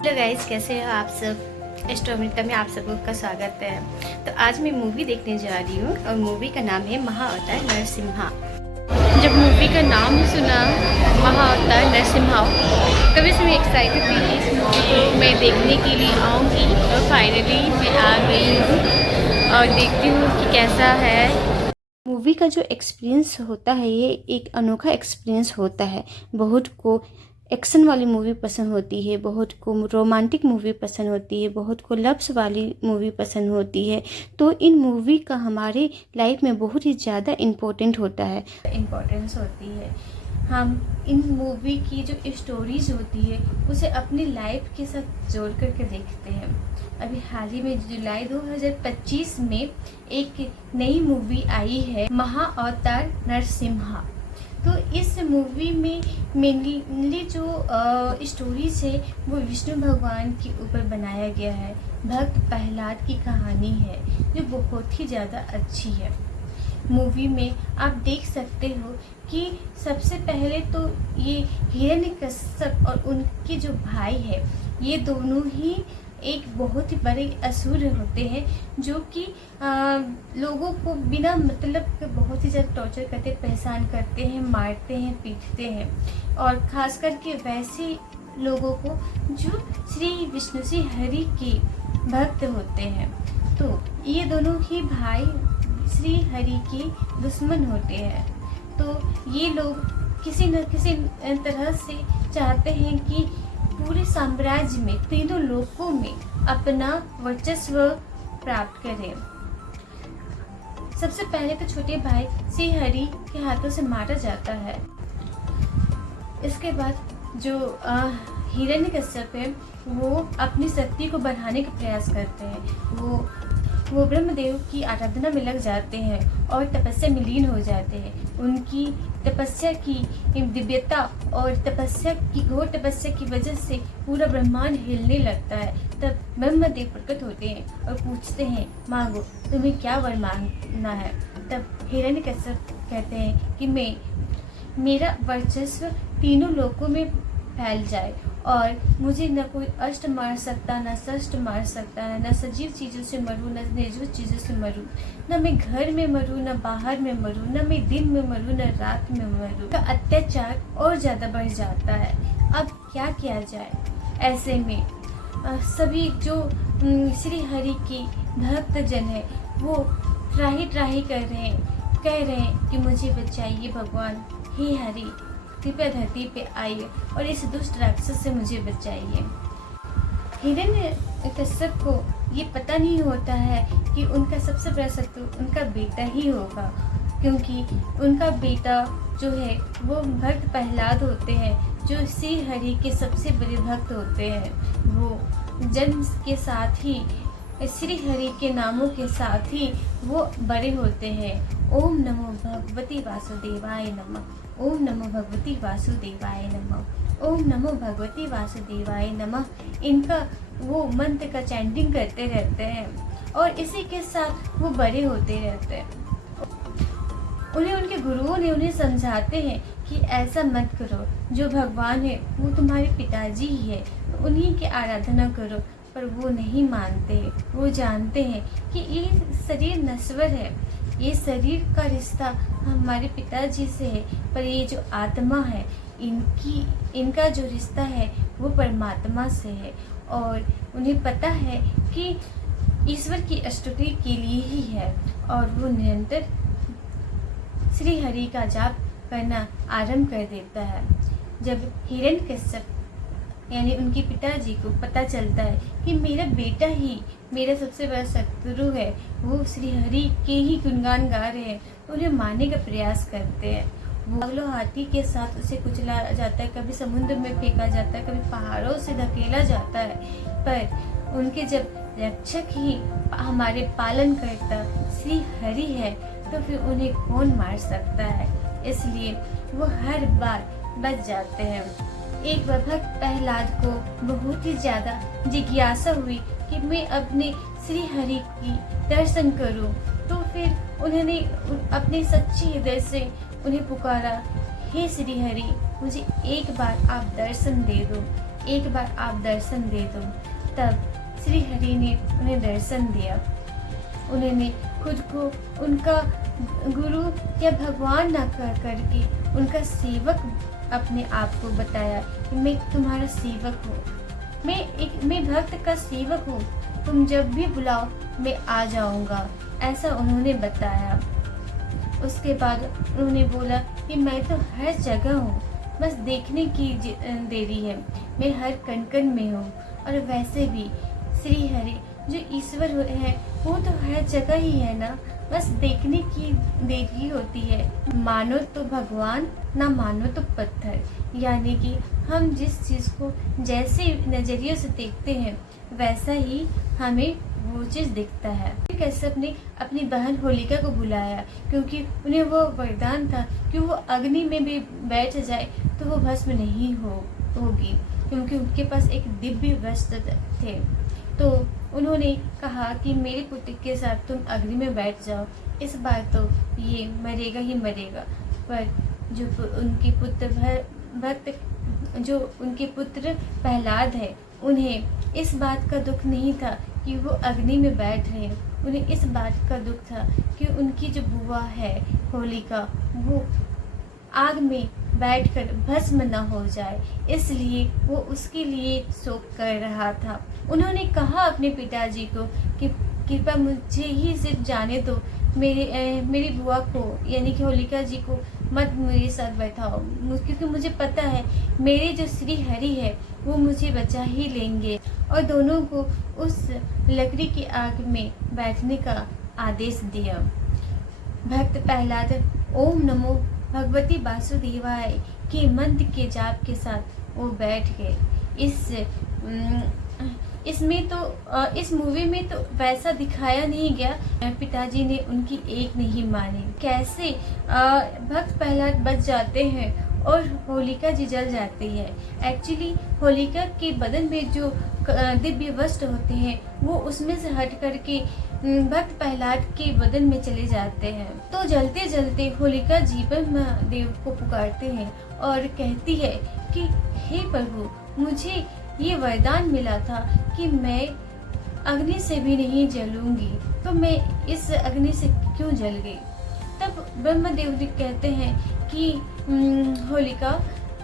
Hello guys, कैसे हो आप सब। स्टोमिटा में आप सबको का स्वागत है। तो आज मैं मूवी देखने जा रही हूँ और मूवी का नाम है महाअवतार नरसिम्हा। जब मूवी का नाम सुना महाअवतार नरसिम्हा, कभी से मैं एक्साइटेड थी कि इस मूवी को मैं देखने के लिए आऊँगी और फाइनली मैं आ गई हूँ और देखती हूँ कि कैसा है। मूवी का जो एक्सपीरियंस होता है ये एक अनोखा एक्सपीरियंस होता है। बहुत को एक्शन वाली मूवी पसंद होती है, बहुत को रोमांटिक मूवी पसंद होती है, बहुत को लव्स वाली मूवी पसंद होती है। तो इन मूवी का हमारे लाइफ में बहुत ही ज़्यादा इम्पोर्टेंट होता है, इम्पोर्टेंस होती है। हम इन मूवी की जो स्टोरीज होती है उसे अपनी लाइफ के साथ जोड़ करके देखते हैं। अभी हाल ही में जुलाई 2025 में एक नई मूवी आई है महाअवतार नरसिम्हा। तो इस मूवी में मेनली जो स्टोरीज है वो विष्णु भगवान के ऊपर बनाया गया है। भक्त प्रहलाद की कहानी है जो बहुत ही ज़्यादा अच्छी है। मूवी में आप देख सकते हो कि सबसे पहले तो ये हिरण्यकश्यप और उनके जो भाई है ये दोनों ही एक बहुत ही बड़े असुर होते हैं जो कि लोगों को बिना मतलब के बहुत ही ज़्यादा टॉर्चर करते, परेशान करते हैं, मारते हैं, पीटते हैं। और ख़ास करके वैसे लोगों को जो श्री विष्णु श्री हरि के भक्त होते हैं। तो ये दोनों ही भाई श्री हरि के दुश्मन होते हैं। तो ये लोग किसी न किसी तरह से चाहते हैं कि पूरे साम्राज्य में तीनों लोकों में अपना वर्चस्व प्राप्त करें। सबसे पहले तो छोटे भाई श्री हरि के हाथों से मारा जाता है। इसके बाद जो हिरण्यकश्यप है वो अपनी शक्ति को बढ़ाने का प्रयास करते हैं। वो ब्रह्मदेव की आराधना में लग जाते हैं और तपस्या में लीन हो जाते हैं। उनकी तपस्या की दिव्यता और घोर तपस्या की वजह से पूरा ब्रह्मांड हिलने लगता है। तब ब्रह्मदेव प्रकट होते हैं और पूछते हैं, मांगो, तुम्हें क्या वर मांगना है। तब हिरण्यकश्यप कहते हैं कि मेरा वर्चस्व तीनों लोकों में फैल जाए और मुझे न कोई अष्ट मार सकता, न शष्ट मार सकता है, न सजीव चीज़ों से मरूँ, न निर्जीव चीज़ों से मरूँ, न मैं घर में मरूँ, न बाहर में मरूँ, न मैं दिन में मरूँ, न रात में मरूँ। का अत्याचार और ज़्यादा बढ़ जाता है। अब क्या किया जाए। ऐसे में सभी जो श्री हरि के भक्त जन है वो त्राही कर रहे हैं, कह रहे हैं कि मुझे बचाइए भगवान, हे हरि, कृपया धरती पे आइए और इस दुष्ट राक्षस से मुझे बचाइए। हिरण्यकश्यप को ये पता नहीं होता है कि उनका सबसे बड़ा शत्रु उनका बेटा ही होगा, क्योंकि उनका बेटा जो है वो भक्त प्रहलाद होते हैं जो श्री हरि के सबसे बड़े भक्त होते हैं। वो जन्म के साथ ही श्री हरि के नामों के साथ ही वो बड़े होते हैं। ओम नमो भगवती वासुदेवाय नमः, ओम नमो भगवती वासुदेवाय नमः, ओम नमो भगवती वासुदेवाय नमः। इनका वो मंत्र का चैंटिंग करते रहते हैं और इसी के साथ वो बड़े होते रहते हैं। उन्हें उनके गुरुओं ने उन्हें समझाते हैं कि ऐसा मत करो, जो भगवान है वो तुम्हारे पिताजी ही है, तो उन्हीं की आराधना करो। पर वो नहीं मानते। वो जानते हैं कि ये शरीर नश्वर है, ये शरीर का रिश्ता हमारे पिताजी से है, पर ये जो आत्मा है इनका जो रिश्ता है वो परमात्मा से है। और उन्हें पता है कि ईश्वर की स्तुति के लिए ही है और वो निरंतर श्री हरि का जाप करना आरंभ कर देता है। जब हिरण्यकश्यप यानी उनके पिताजी को पता चलता है कि मेरा बेटा ही मेरा सबसे बड़ा शत्रु है, वो श्री हरि के ही गुणगान गा रहे हैं, तो उन्हें मारने का प्रयास करते हैं। वो हाथी के साथ उसे कुचला जाता है, कभी समुद्र में फेंका जाता है, कभी पहाड़ों से धकेला जाता है। पर उनके जब रक्षक ही हमारे पालन करता श्री हरि है तो फिर उन्हें कौन मार सकता है। इसलिए वो हर बार बच जाते हैं। एक बार भक्त प्रहलाद को बहुत ही ज़्यादा जिज्ञासा हुई कि मैं अपने श्री हरि की दर्शन करूं। तो फिर उन्होंने अपने सच्चे हृदय से उन्हें पुकारा, हे श्री हरि, मुझे एक बार आप दर्शन दे दो, एक बार आप दर्शन दे दो। तब श्री हरि ने उन्हें दर्शन दिया। उन्होंने खुद को उनका गुरु या भगवान ना कर करके उनका सेवक अपने आप को बताया कि मैं तुम्हारा सेवक हूँ, मैं भक्त का सेवक हूँ, तुम जब भी बुलाओ मैं आ जाऊँगा, ऐसा उन्होंने बताया। उसके बाद उन्होंने बोला कि मैं तो हर जगह हूँ, बस देखने की देरी है, मैं हर कण कण में हूँ। और वैसे भी श्री हरि जो ईश्वर है वो तो हर जगह ही है ना, बस देखने की देरी होती है। मानो तो भगवान, ना मानो तो पत्थर। यानी कि हम जिस चीज़ को जैसे नज़रिए से देखते हैं वैसा ही हमें वो चीज़ दिखता है। कश्यप ने अपनी बहन होलिका को बुलाया क्योंकि उन्हें वो वरदान था कि वो अग्नि में भी बैठ जाए तो वो भस्म नहीं होगी, क्योंकि उनके पास एक दिव्य वस्त्र थे। तो उन्होंने कहा कि मेरे पुत्र के साथ तुम अग्नि में बैठ जाओ, इस बार तो ये मरेगा ही मरेगा। पर जो उनके पुत्र प्रहलाद है, उन्हें इस बात का दुख नहीं था कि वो अग्नि में बैठ रहे, उन्हें इस बात का दुख था कि उनकी जो बुआ है होलिका वो आग में बैठकर भस्म न हो जाए, इसलिए वो उसके लिए शोक कर रहा था। उन्होंने कहा अपने पिताजी को कि कृपया मुझे ही सिर्फ जाने दो, मेरी बुआ को यानी कि होलिका जी को मत मेरे साथ बैठाओ, क्योंकि मुझे पता है मेरे जो श्री हरि है वो मुझे बचा ही लेंगे। और दोनों को उस लकड़ी की आग में बैठने का आदेश दिया। भक्त प्रहलाद ओम नमो भगवती वासुदेवाय के मंत्र के जाप के साथ वो बैठ गए। इस मूवी में तो वैसा दिखाया नहीं गया। पिताजी ने उनकी एक नहीं मानी। कैसे भक्त प्रहलाद बच जाते हैं और होलिका जी जल जाती है। एक्चुअली होलिका के बदन में जो दिव्य वस्त्र होते हैं वो उसमें से हट करके भक्त प्रहलाद के बदन में चले जाते हैं। तो जलते जलते होलिका जी ब्रह्मदेव को पुकारते हैं और कहती है कि हे प्रभु, मुझे ये वरदान मिला था कि मैं अग्नि से भी नहीं जलूंगी, तो मैं इस अग्नि से क्यों जल गई। तब ब्रह्मदेव जी कहते हैं कि होलिका,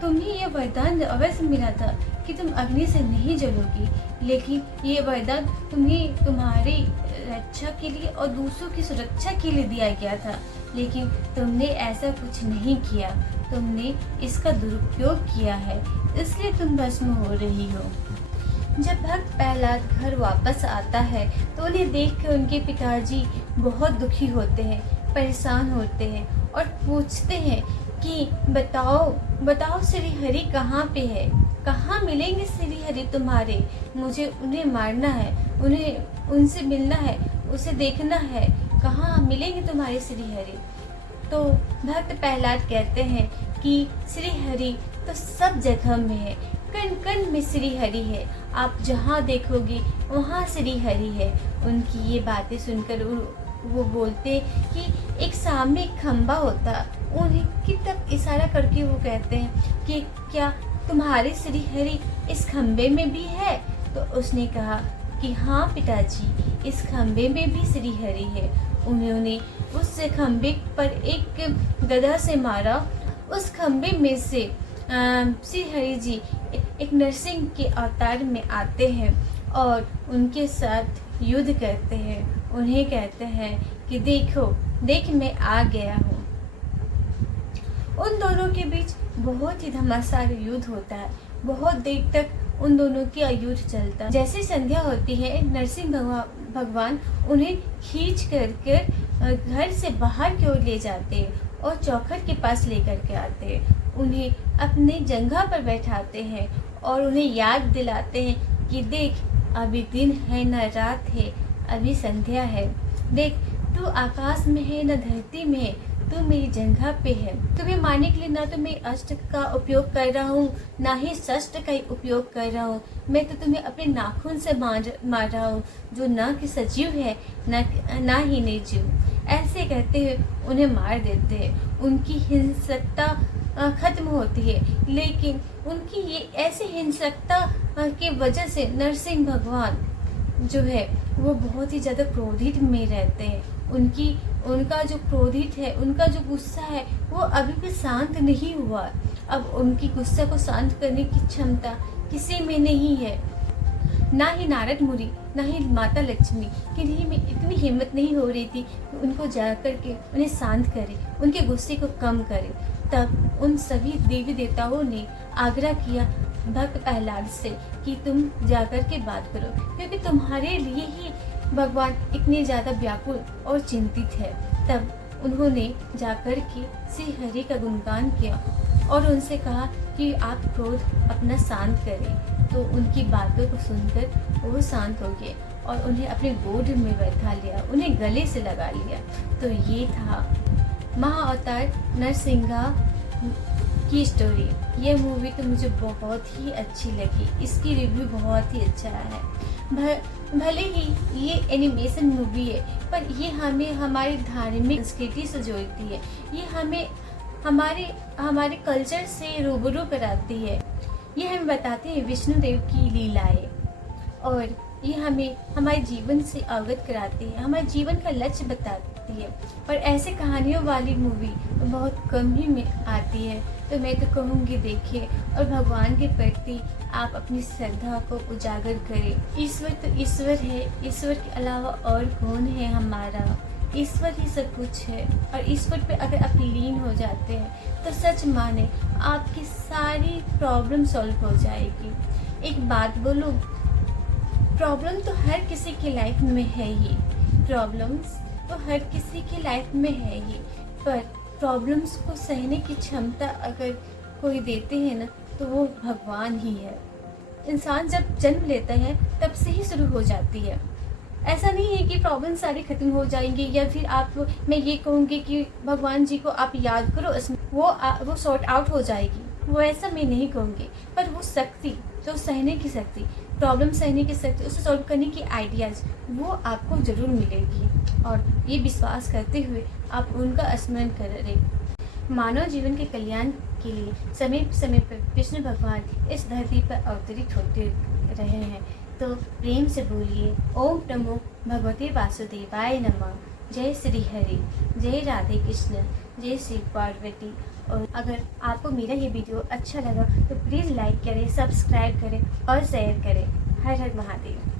तुम्हें ये वरदान अवश्य मिला था कि तुम अग्नि से नहीं जलोगी, लेकिन ये वरदान तुम्हें तुम्हारी रक्षा के लिए और दूसरों की सुरक्षा के लिए दिया गया था, लेकिन तुमने ऐसा कुछ नहीं किया, तुमने इसका दुरुपयोग किया है, इसलिए तुम भस्म हो रही हो। जब भक्त प्रहलाद घर वापस आता है तो उन्हें देखकर उनके पिताजी बहुत दुखी होते हैं, परेशान होते हैं और पूछते हैं कि बताओ श्री हरि कहाँ पे है, कहाँ मिलेंगे श्री हरि तुम्हारे, मुझे उन्हें मारना है, उन्हें उनसे मिलना है, उसे देखना है, कहाँ मिलेंगे तुम्हारे श्री हरि। तो भक्त प्रहलाद कहते हैं कि श्री हरि तो सब जगह में है, कण कण में श्री हरि है, आप जहाँ देखोगे वहाँ श्री हरि है। उनकी ये बातें सुनकर वो बोलते कि एक सामने एक खंबा होता, उन्हें की तरफ इशारा करके वो कहते हैं कि क्या तुम्हारे श्री हरि इस खंबे में भी है। तो उसने कहा कि हाँ पिताजी, इस खंबे में भी श्री हरि है। उन्होंने उस खंबे पर एक गदा से मारा, उस खंबे में से श्री हरि जी एक नरसिंह के अवतार में आते हैं और उनके साथ युद्ध करते हैं। उन्हें कहते हैं कि देख मैं आ गया हूँ। उन दोनों के बीच बहुत ही घमासान युद्ध होता है, बहुत देर तक उन दोनों की युद्ध चलता है। जैसे संध्या होती है, नरसिंह भगवान उन्हें खींच कर घर से बाहर की ओर ले जाते हैं और चौखट के पास लेकर के आते हैं। उन्हें अपने जंघा पर बैठाते हैं और उन्हें याद दिलाते हैं कि देख अभी दिन है न रात है, अभी संध्या है, देख तू आकाश में है न धरती में है, तू मेरी जंघा पे है। तुम्हें मारने के लिए ना तो मैं अस्त्र का उपयोग कर रहा हूँ, ना ही शस्त्र का उपयोग कर रहा हूँ, मैं तो तुम्हें अपने नाखून से मार रहा हूँ, जो ना कि सजीव है ना ही निर्जीव। ऐसे कहते हुए उन्हें मार देते हैं। उनकी हिंसकता ख़त्म होती है। लेकिन उनकी ये ऐसी हिंसकता की वजह से नरसिंह भगवान जो है वो बहुत ही ज़्यादा क्रोधित में रहते हैं। उनका जो क्रोधित है, उनका जो गुस्सा है वो अभी भी शांत नहीं हुआ। अब उनकी गुस्सा को शांत करने की क्षमता किसी में नहीं है। ना ही नारद मुनि, ना ही माता लक्ष्मी, किन्हीं में इतनी हिम्मत नहीं हो रही थी कि उनको जा कर के उन्हें शांत करे, उनके गुस्से को कम करे। तब उन सभी देवी देवताओं ने आग्रह किया भक्त प्रहलाद से कि तुम जाकर के बात करो, क्योंकि तुम्हारे लिए ही भगवान इतने ज़्यादा व्याकुल और चिंतित है। तब उन्होंने जाकर के श्री हरि का गुणगान किया और उनसे कहा कि आप क्रोध अपना शांत करें। तो उनकी बातों को सुनकर वो शांत हो गए और उन्हें अपने गोद में बैठा लिया, उन्हें गले से लगा लिया। तो ये था महाअवतार नरसिंहा की स्टोरी। ये मूवी तो मुझे बहुत ही अच्छी लगी, इसकी रिव्यू बहुत ही अच्छा है। भले ही ये एनिमेशन मूवी है, पर ये हमें हमारी धार्मिक संस्कृति से जोड़ती है। ये हमें हमारे कल्चर से रूबरू कराती है। ये हमें बताते हैं विष्णु देव की लीलाएं, और ये हमें हमारे जीवन से अवगत कराती है, हमारे जीवन का लक्ष्य बताती है। पर ऐसे कहानियों वाली मूवी बहुत कम ही में आती है। तो मैं तो कहूँगी देखिए, और भगवान के प्रति आप अपनी श्रद्धा को उजागर करें। ईश्वर तो ईश्वर है, ईश्वर के अलावा और कौन है हमारा। ईश्वर ही सब कुछ है, और ईश्वर पे अगर आप लीन हो जाते हैं तो सच माने आपकी सारी प्रॉब्लम सॉल्व हो जाएगी। एक बात बोलूं, प्रॉब्लम तो हर किसी की लाइफ में है ही, प्रॉब्लम्स तो हर किसी की लाइफ में है ही, पर प्रॉब्लम्स को सहने की क्षमता अगर कोई देते हैं ना तो वो भगवान ही है। इंसान जब जन्म लेता है तब से ही शुरू हो जाती है। ऐसा नहीं है कि प्रॉब्लम सारी खत्म हो जाएंगी, या फिर मैं ये कहूँगी कि भगवान जी को आप याद करो, वो सॉर्ट आउट हो जाएगी, वो ऐसा मैं नहीं कहूँगी। पर वो शक्ति, जो सहने की शक्ति, प्रॉब्लम सहने की शक्ति, उसे सॉल्व करने की आइडियाज़, वो आपको ज़रूर मिलेगी। और ये विश्वास करते हुए आप उनका स्मरण करें। मानव जीवन के कल्याण के लिए समय समय पर विष्णु भगवान इस धरती पर अवतरित होते रहे हैं। तो प्रेम से बोलिए ओम नमो भगवते वासुदेवाय नमः। जय श्री हरि, जय राधे कृष्ण, जय श्री पार्वती। और अगर आपको मेरा ये वीडियो अच्छा लगा तो प्लीज़ लाइक करें, सब्सक्राइब करें और शेयर करें। हर हर महादेव।